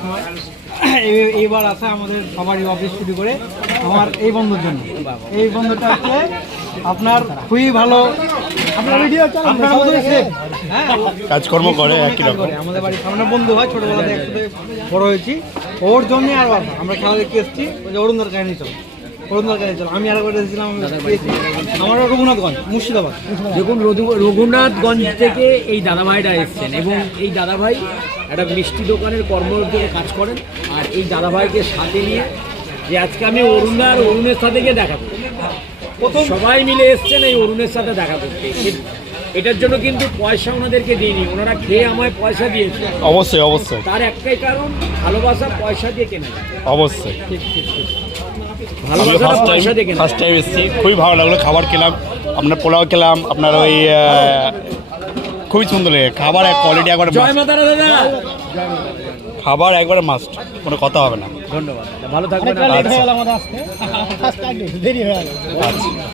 সময় এইবার আসা আমাদের সবারই অফিস ছুটি করে আমার এই বন্ধুর জন্য। এই বন্ধুটা হচ্ছে আপনার খুবই ভালো, আপনার ভিডিও কাজকর্ম করে একই রকম। আমাদের বাড়ির সামনে বন্ধু হয়, ছোটবেলা থেকে একসাথে বড় হয়েছি। ওর জন্য আর আমরা খেলা দেখতে এসেছি। ওই যে অরুণদার কাহিনী চল, অরুণদার কাহিনী চল। আমি আরেকবার এসেছিলাম, আমার রঘুনাথগঞ্জ, মুর্শিদাবাদ। দেখুন, রঘুনাথগঞ্জ থেকে এই দাদাভাইরা এসছেন এবং এই দাদাভাই একটা মিষ্টি দোকানের কর্মরত কাজ করেন। আর এই দাদাভাইকে সাথে নিয়ে যে আজকে আমি অরুণের সাথে গিয়ে দেখা করব, সবাই মিলে এসছেন এই অরুণের সাথে দেখা করতে। এটার জন্য কিন্তু পয়সা ওনাদেরকে দিইনি, ওনারা খেয়ে আমায় পয়সা দিয়েছে। অবশ্যই অবশ্যই, তার একটাই কারণ, ভালোবাসা পয়সা দিয়ে কেনা যায়। অবশ্যই ভালোবাসা পয়সা দিয়ে কেনা। ফার্স্ট টাইম এসেছি, খুবই ভালো লাগলো। খাবার খেলাম, আপনার পোলাও খেলাম, আপনার ওই খুবই সুন্দর লাগে খাবার। কোয়ালিটি একবার জয় মাতা দাদা, খাবার একবার মাস্ট, কোনো কথা হবে না। ধন্যবাদ, ভালো থাকবেন। আমাদের আসতে দেরি হয়ে গেল। আচ্ছা।